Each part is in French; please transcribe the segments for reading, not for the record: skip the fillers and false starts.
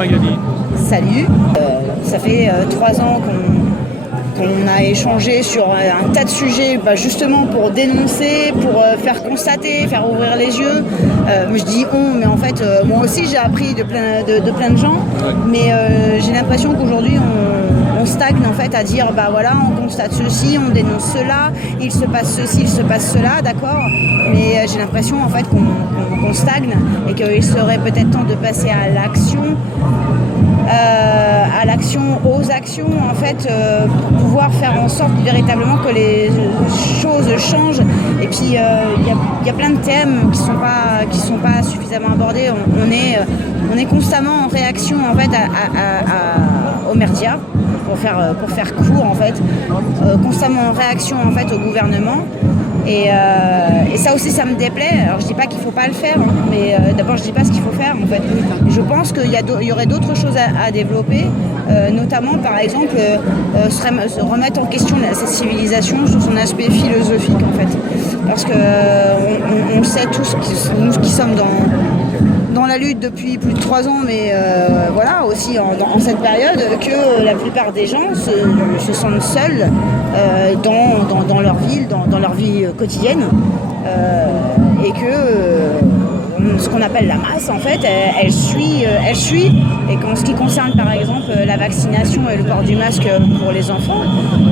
Magali. Salut. Ça fait 3 ans qu'on a échangé sur un tas de sujets, justement pour dénoncer, pour faire constater, faire ouvrir les yeux. Je dis on, mais en fait, moi aussi j'ai appris de plein de gens, mais j'ai l'impression qu'aujourd'hui on stagne en fait à dire voilà, on constate ceci, on dénonce cela, il se passe ceci, il se passe cela, d'accord, mais j'ai l'impression en fait qu'on stagne et qu'il serait peut-être temps de passer à l'action. Aux actions en fait, pour pouvoir faire en sorte véritablement que les choses changent. Et puis il y a plein de thèmes qui sont pas suffisamment abordés. On est constamment en réaction en fait aux médias, pour faire court en fait, constamment en réaction en fait au gouvernement. Et ça aussi, ça me déplaît. Alors je dis pas qu'il faut pas le faire, mais d'abord je dis pas ce qu'il faut faire en fait. Je pense qu'il y aurait d'autres choses à développer, notamment par exemple se remettre en question cette civilisation sur son aspect philosophique en fait, parce que on sait tous, nous qui sommes dans la lutte depuis plus de 3 ans, mais voilà, aussi en cette période, que la plupart des gens se sentent seuls dans leur ville, dans leur vie quotidienne, et que ce qu'on appelle la masse, en fait, elle suit, et qu'en ce qui concerne par exemple la vaccination et le port du masque pour les enfants,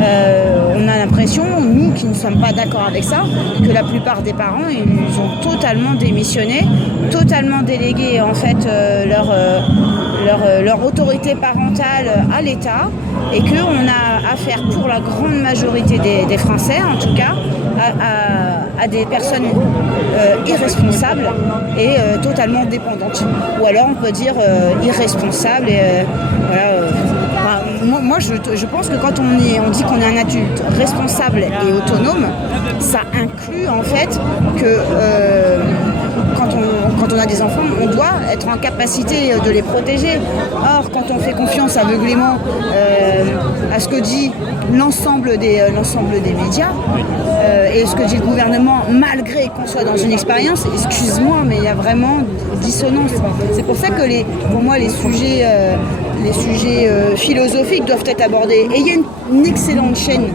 on a l'impression, nous qui ne sommes pas d'accord avec ça, que la plupart des parents, ils ont totalement démissionné, totalement délégué en fait leur autorité parentale à l'État, et qu'on a affaire pour la grande majorité des Français en tout cas à des personnes irresponsables et totalement dépendantes, ou alors on peut dire irresponsables et voilà. Moi je pense que quand on dit qu'on est un adulte responsable et autonome, ça inclut en fait que quand on a des enfants, on doit être en capacité de les protéger. Or, quand on fait confiance aveuglément à ce que dit l'ensemble des médias et ce que dit le gouvernement, malgré qu'on soit dans une expérience, excuse-moi, mais il y a vraiment dissonance. C'est pour ça que pour moi les sujets philosophiques doivent être abordés. Et il y a une excellente chaîne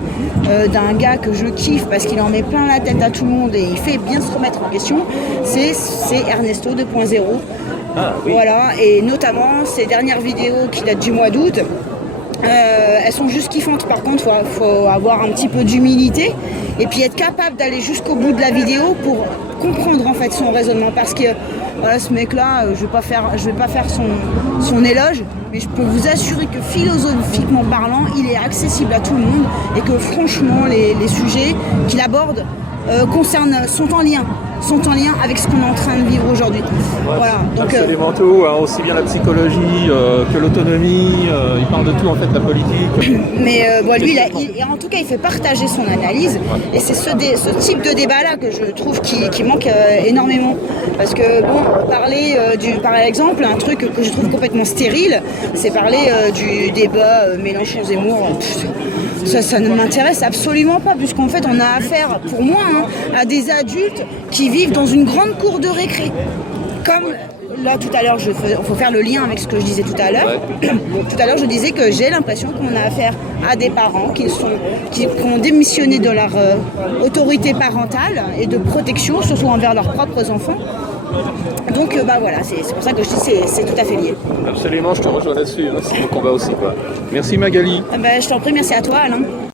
d'un gars que je kiffe parce qu'il en met plein la tête à tout le monde et il fait bien se remettre en question, c'est Ernesto 2.0. Ah, oui. Voilà, et notamment ses dernières vidéos qui datent du mois d'août, elles sont juste kiffantes. Par contre, faut avoir un petit peu d'humilité et puis être capable d'aller jusqu'au bout de la vidéo pour comprendre en fait son raisonnement, parce que voilà, ce mec-là, je vais pas faire son éloge, mais je peux vous assurer que philosophiquement parlant, il est accessible à tout le monde et que franchement, les sujets qu'il aborde sont en lien avec ce qu'on est en train de vivre aujourd'hui. Ouais, voilà. Donc absolument tout, hein, aussi bien la psychologie que l'autonomie, il parle de tout en fait, la politique. Mais lui, en tout cas, il fait partager son analyse, et c'est ce type de débat-là que je trouve qui manque énormément. Parce que parler par exemple, un truc que je trouve complètement stérile, c'est parler du débat Mélenchon-Zemmour. Ça ne m'intéresse absolument pas, puisqu'en fait on a affaire, pour moi, à des adultes qui vivent dans une grande cour de récré. Comme là tout à l'heure, il faut faire le lien avec ce que je disais tout à l'heure. Tout à l'heure je disais que j'ai l'impression qu'on a affaire à des parents qui ont démissionné de leur autorité parentale et de protection, surtout envers leurs propres enfants. Donc voilà, c'est pour ça que je dis c'est tout à fait lié. Absolument, je te rejoins là-dessus, c'est mon combat aussi, quoi. Merci Magali. Je t'en prie, merci à toi Alain.